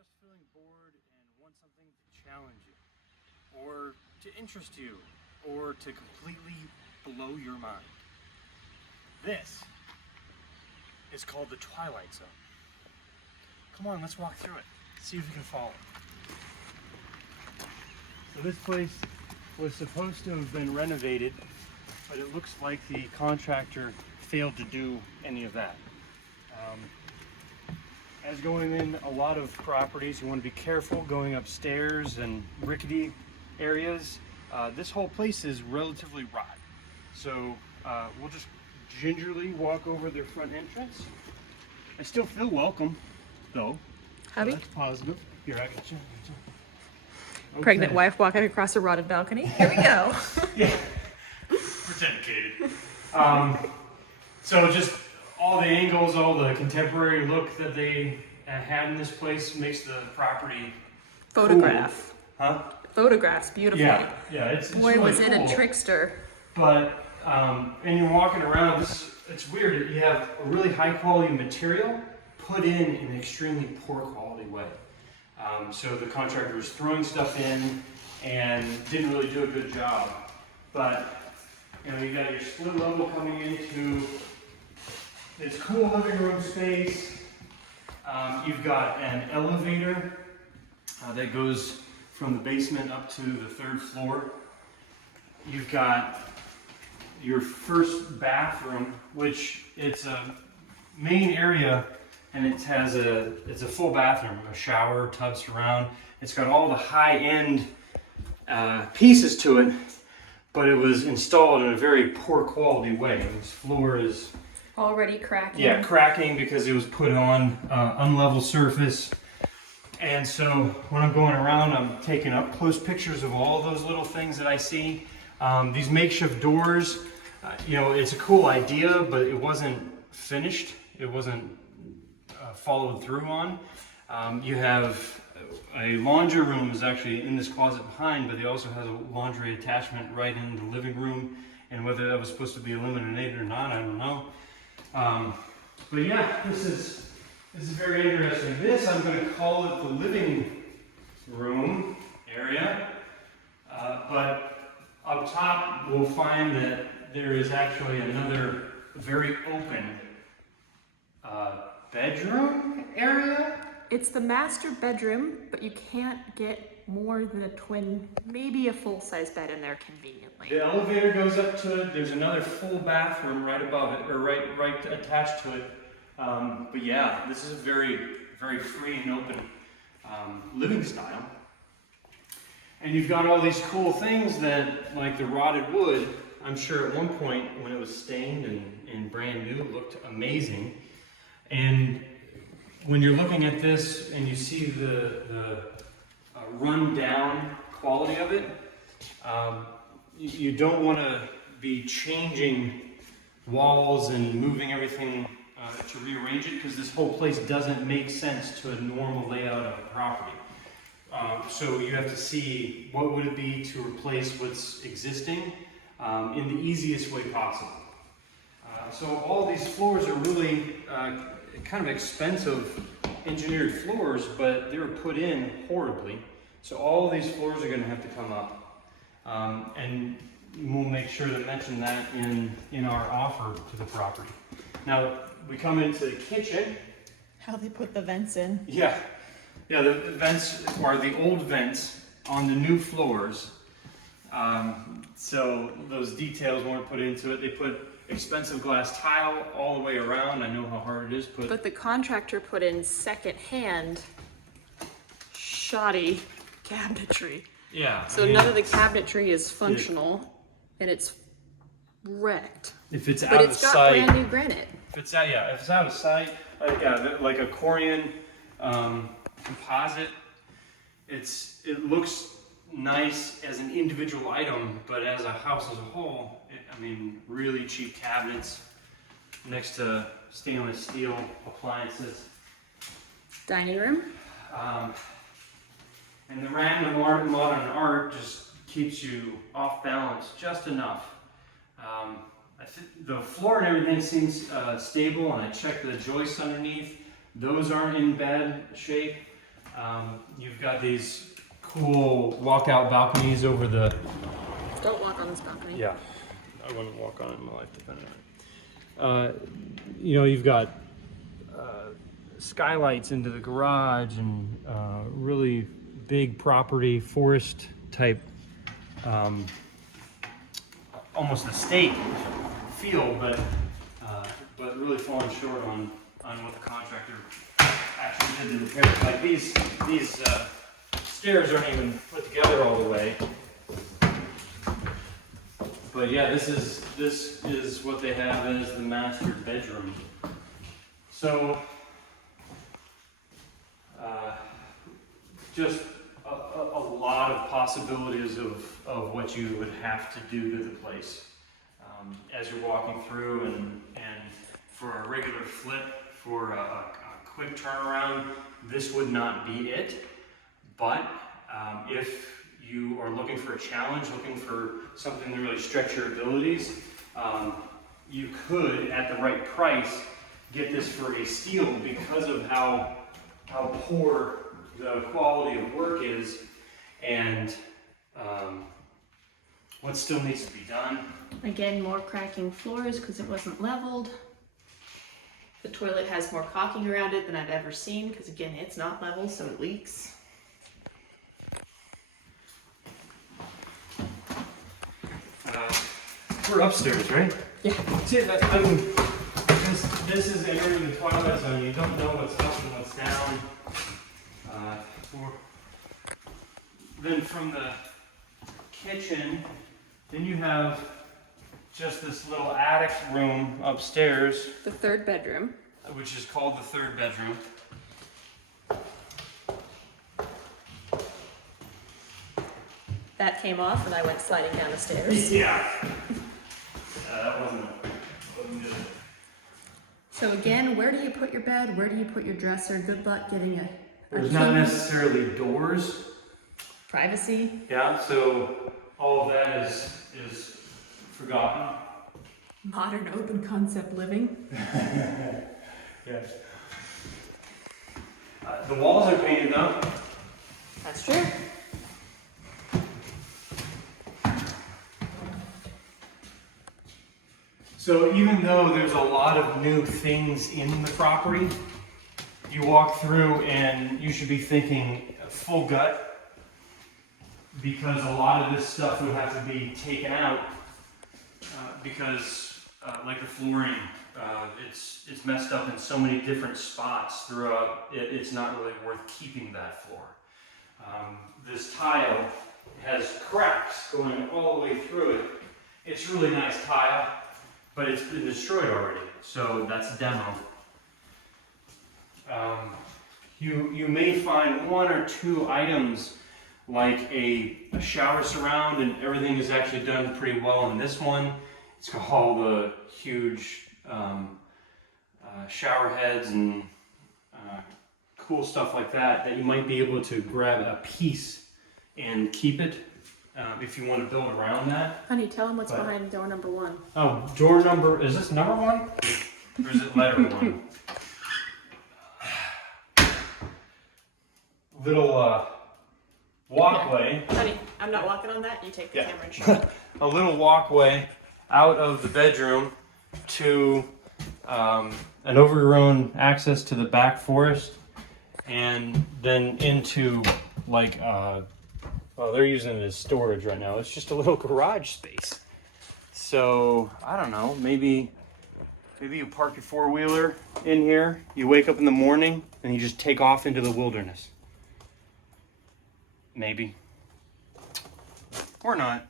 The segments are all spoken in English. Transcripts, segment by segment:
just feeling bored and want something to challenge you, or to interest you, or to completely blow your mind, this is called the Twilight Zone. Come on, let's walk through it. See if you can follow. So this place was supposed to have been renovated, but it looks like the contractor failed to do any of that. As going in a lot of properties, you want to be careful going upstairs and rickety areas. This whole place is relatively rotten. So we'll just gingerly walk over their front entrance. I still feel welcome, though. Hubby? So that's positive. Here, I got you. Okay. Pregnant wife walking across a rotted balcony. Here we go. Yeah, we're dedicated. So just all the angles, all the contemporary look that they had in this place makes the property Photograph. cool. Huh? Photographs beautifully. Yeah, it's Boy, really was it cool. a trickster. But, and you're walking around, it's weird. You have a really high quality material put in an extremely poor quality way. So the contractor was throwing stuff in and didn't really do a good job. But, you know, you got your split level coming into this cool living room space. You've got an elevator that goes from the basement up to the third floor. You've got your first bathroom, which it's a main area, and it's a full bathroom, a shower, tub surround. It's got all the high-end pieces to it, but it was installed in a very poor quality way. This floor is Already cracking. yeah, cracking because it was put on unlevel surface. And so when I'm going around, I'm taking up close pictures of all those little things that I see. These makeshift doors, you know, it's a cool idea, but it wasn't finished. It wasn't followed through on. You have a laundry room is actually in this closet behind, but it also has a laundry attachment right in the living room. And whether that was supposed to be eliminated or not, I don't know. But yeah, this is very interesting. This, I'm going to call it the living room area. But up top, we'll find that there is actually another very open bedroom area. It's the master bedroom, but you can't get more than a twin, maybe a full-size bed in there conveniently. The elevator goes up to it. There's another full bathroom right above it, or right attached to it. But yeah, this is a very, very free and open living style. And you've got all these cool things that, like the rotted wood, I'm sure at one point when it was stained and brand new, looked amazing. And when you're looking at this and you see the run down quality of it, you don't want to be changing walls and moving everything to rearrange it, because this whole place doesn't make sense to a normal layout of a property. So you have to see what would it be to replace what's existing in the easiest way possible. So all these floors are really kind of expensive engineered floors, but they were put in horribly. So all of these floors are going to have to come up, and we'll make sure to mention that in our offer to the property. Now we come into the kitchen. How they put the vents in. Yeah, the vents are the old vents on the new floors. So those details weren't put into it. They put expensive glass tile all the way around. I know how hard it is. But the contractor put in second-hand, shoddy cabinetry. Yeah. So none of the cabinetry is functional, and it's wrecked. If it's But out of it's got sight, brand new granite. if it's out of sight, like a Corian composite, it looks nice as an individual item, but as a house as a whole, I mean, really cheap cabinets next to stainless steel appliances. Dining room. And the random modern art just keeps you off balance just enough. The floor and everything seems stable, and I checked the joists underneath. Those aren't in bad shape. You've got these cool walkout balconies over the... Don't walk on this balcony. Yeah, I wouldn't walk on it in my life depending on it. You know, you've got skylights into the garage and really big property, forest type, almost estate feel, but really falling short on what the contractor actually did to repair it. Like these stairs aren't even put together all the way. But yeah, this is what they have as the master bedroom. So just a lot of possibilities of what you would have to do to the place as you're walking through, and for a regular flip, for a quick turnaround, this would not be it. But if you are looking for a challenge, looking for something to really stretch your abilities, you could, at the right price, get this for a steal because of how poor the quality of work is, and what still needs to be done. Again, more cracking floors because it wasn't leveled. The toilet has more caulking around it than I've ever seen because, again, it's not level, so it leaks. We're upstairs, right? Yeah. See, I mean, this is entering the Twilight Zone. You don't know what's up and what's down. Then from the kitchen, then you have just this little attic room upstairs, The third bedroom. which is called the third bedroom. That came off and I went sliding down the stairs. Yeah. That wasn't good. So again, where do you put your bed? Where do you put your dresser? Good luck getting a There's not necessarily doors. privacy. Yeah, so all of that is forgotten. Modern open concept living. Yes. The walls are painted though. That's true. So even though there's a lot of new things in the property, you walk through and you should be thinking full gut, because a lot of this stuff would have to be taken out because like the flooring, it's messed up in so many different spots throughout. It's not really worth keeping that floor. This tile has cracks going all the way through it. It's really nice tile, but it's been destroyed already, so that's a demo. You may find one or two items like a shower surround, and everything is actually done pretty well in this one. It's got all the huge shower heads and cool stuff like that you might be able to grab a piece and keep it if you want to build around that. Honey, tell him what's behind door number 1. Oh, door number, is this number 1? Or is it letter 1? Little walkway. Honey, I'm not walking on that. You take the camera and show it. A little walkway out of the bedroom to an overgrown access to the back forest, and then into like well, they're using it as storage right now. It's just a little garage space. So I don't know, maybe you park your four-wheeler in here, you wake up in the morning and you just take off into the wilderness. Maybe. Or not.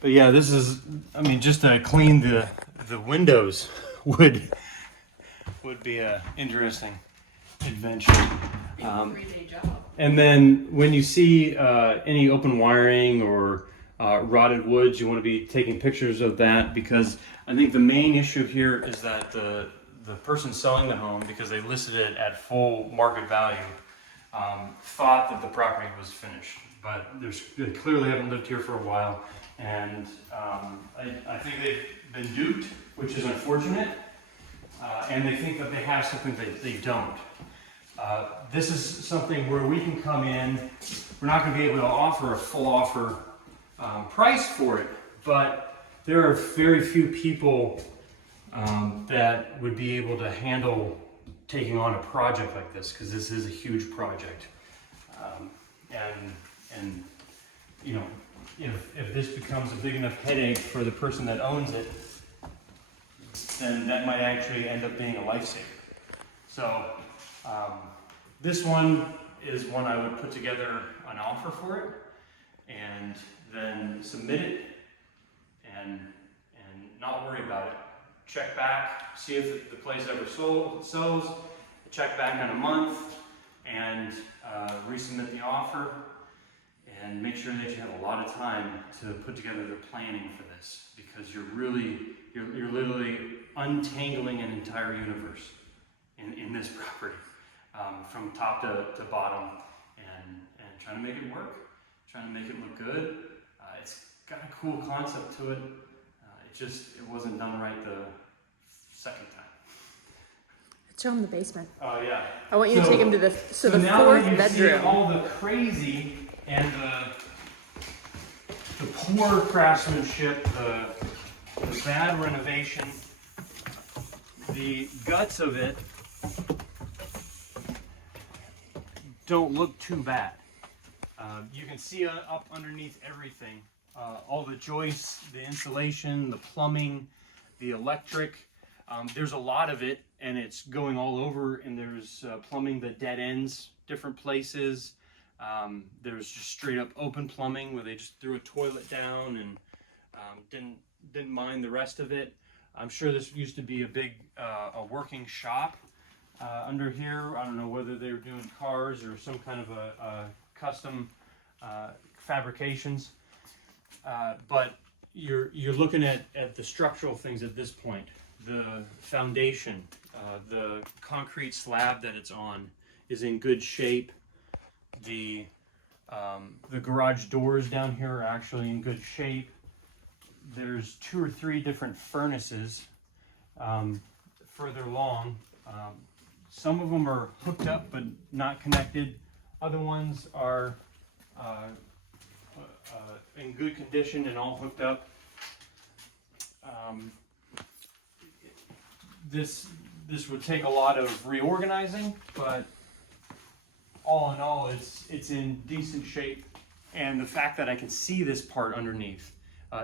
But yeah, this is, I mean, just to clean the windows would be a interesting adventure. 3-day job. And then when you see any open wiring or rotted woods, you want to be taking pictures of that, because I think the main issue here is that the person selling the home, because they listed it at full market value, thought that the property was finished. But they clearly haven't lived here for a while, and I think they've been duped, which is unfortunate. and they think that they have something that they don't. This is something where we can come in. We're not going to be able to offer a full offer price for it, but there are very few people that would be able to handle taking on a project like this, because this is a huge project. And you know, if this becomes a big enough headache for the person that owns it, then that might actually end up being a lifesaver. So this one is one I would put together an offer for it, and then submit it, and not worry about it. Check back, see if the place ever sells, check back in a month, and resubmit the offer, and make sure that you have a lot of time to put together the planning for this, because you're literally untangling an entire universe in this property, from top to bottom, and trying to make it work, trying to make it look good. It's got a cool concept to it. It wasn't done right the second time. Show him the basement. Oh yeah. I want you to take him to the so now fourth that you bedroom. see all the crazy and the poor craftsmanship, the bad renovation, the guts of it don't look too bad. You can see up underneath everything, all the joists, the insulation, the plumbing, the electric. There's a lot of it, and it's going all over, and there's plumbing that dead ends different places. There's just straight up open plumbing where they just threw a toilet down and didn't mind the rest of it. I'm sure this used to be a working shop under here. I don't know whether they were doing cars or some kind of a custom fabrications, but you're looking at the structural things at this point. The foundation, the concrete slab that it's on is in good shape. The garage doors down here are actually in good shape. There's 2 or 3 different furnaces further along. Some of them are hooked up but not connected. Other ones are in good condition and all hooked up. This would take a lot of reorganizing, but all in all, it's in decent shape. And the fact that I can see this part underneath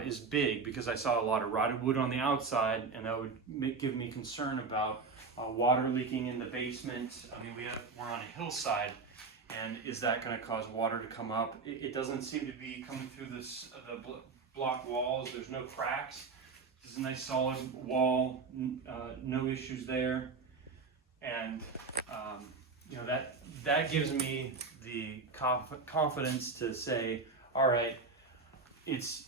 is big, because I saw a lot of rotted wood on the outside, and that would give me concern about water leaking in the basement. I mean, we're on a hillside, and is that going to cause water to come up? It doesn't seem to be coming through the block walls. There's no cracks. This is a nice solid wall, no issues there, and you know, that gives me the confidence to say, all right, it's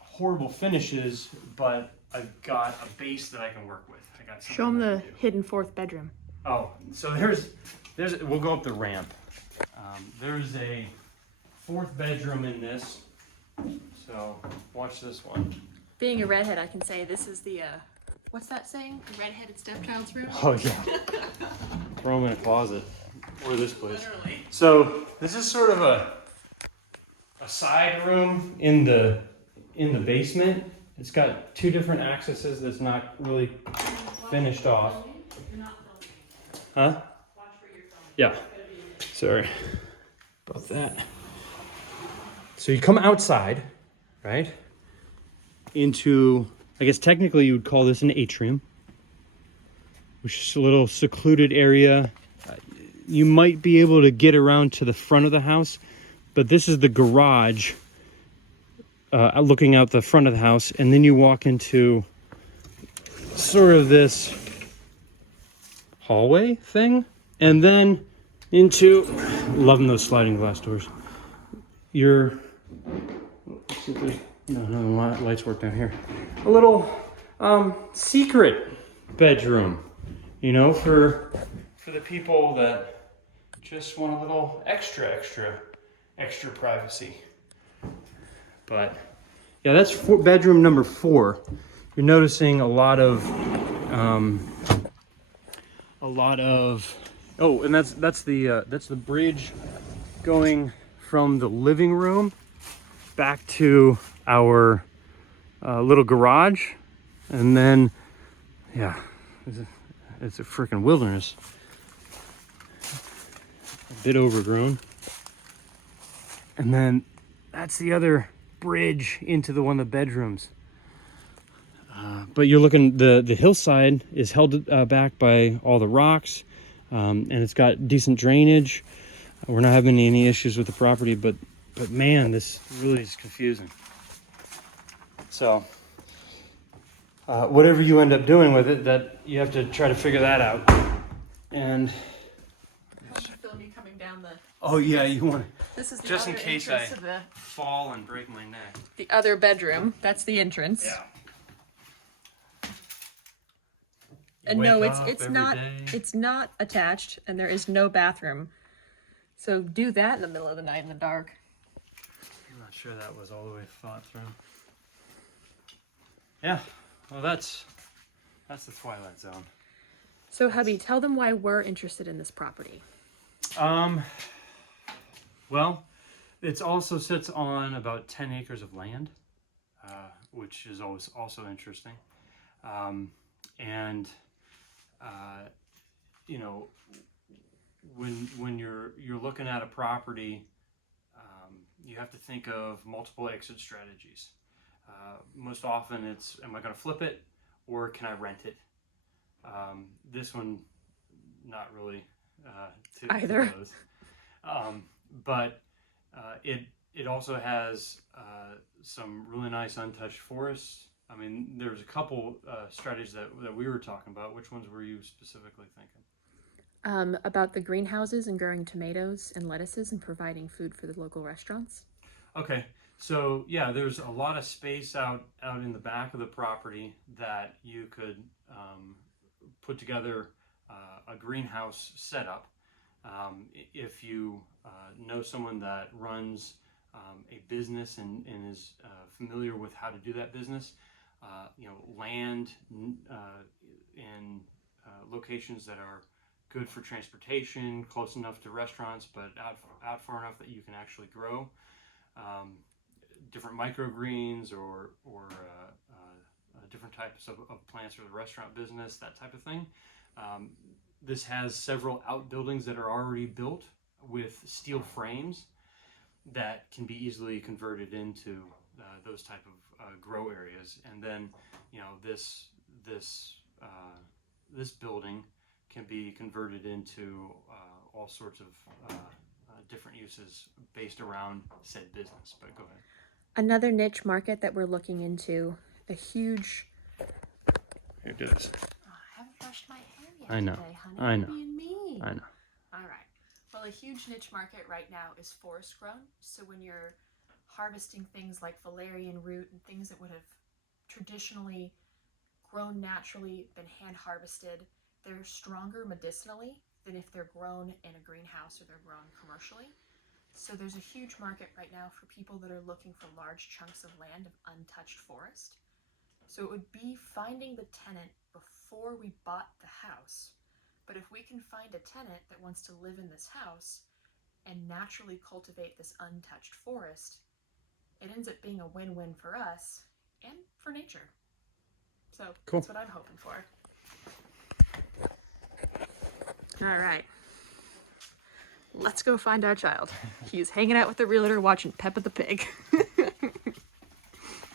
horrible finishes, but I've got a base that I can work with. I got something. Show him the hidden fourth bedroom. Oh, so there's we'll go up the ramp. There's a 4th bedroom in this, so watch this one. Being a redhead, I can say this is the, what's that saying? The redheaded stepchild's room? Oh yeah. Throw them in a closet, or this place. Literally. So this is sort of a side room in the basement. It's got 2 different accesses that's not really finished off. Huh? Yeah. Sorry about that. So you come outside, right? Into, I guess technically you would call this an atrium, which is a little secluded area. You might be able to get around to the front of the house, but this is the garage looking out the front of the house, and then you walk into sort of this hallway thing, and then into, loving those sliding glass doors. Let's see if there's, no, lights work down here. A little secret bedroom, you know, for the people that just want a little extra privacy. But yeah, that's bedroom number 4. You're noticing a lot of a lot of, oh, and that's the bridge going from the living room back to our little garage, and then yeah, it's a freaking wilderness, a bit overgrown. And then that's the other bridge into one of the bedrooms. But you're looking, the hillside is held back by all the rocks, and it's got decent drainage. We're not having any issues with the property, but man, this really is confusing. So whatever you end up doing with it, that you have to try to figure that out. And Film me coming down the. oh yeah, you want to. This is the Just in other case entrance I to the fall and break my neck. other bedroom. That's the entrance. Yeah. And no, Wake it's up it's every not day. it's not attached, and there is no bathroom. So do that in the middle of the night in the dark. I'm not sure that was all the way thought through. Yeah, well that's the Twilight Zone. So hubby, tell them why we're interested in this property. Well, it also sits on about 10 acres of land, which is always also interesting. And you know, when you're looking at a property, you have to think of multiple exit strategies. Most often it's, am I going to flip it or can I rent it? This one, not really Either. to those. But it also has some really nice untouched forests. I mean, there's a couple strategies that we were talking about. Which ones were you specifically thinking? About the greenhouses and growing tomatoes and lettuces and providing food for the local restaurants. Okay, so yeah, there's a lot of space out in the back of the property that you could put together a greenhouse setup. If you know someone that runs a business and is familiar with how to do that business, you know, land in locations that are good for transportation, close enough to restaurants, but out far enough that you can actually grow different microgreens or different types of plants for the restaurant business, that type of thing. This has several outbuildings that are already built with steel frames that can be easily converted into those type of grow areas. And then, you know, this building can be converted into all sorts of different uses based around said business. But go ahead. Another niche market that we're looking into, a huge. Here, do this. Oh, I haven't brushed my hair yet I know. today, honey. I know. You're being mean. I know. All right. Well, a huge niche market right now is forest grown. So when you're harvesting things like valerian root and things that would have traditionally grown naturally, been hand harvested, they're stronger medicinally than if they're grown in a greenhouse or they're grown commercially. So there's a huge market right now for people that are looking for large chunks of land of untouched forest. So it would be finding the tenant before we bought the house. But if we can find a tenant that wants to live in this house and naturally cultivate this untouched forest, it ends up being a win-win for us and for nature. So cool. That's what I'm hoping for. All right. Let's go find our child. He's hanging out with the realtor watching Peppa the Pig.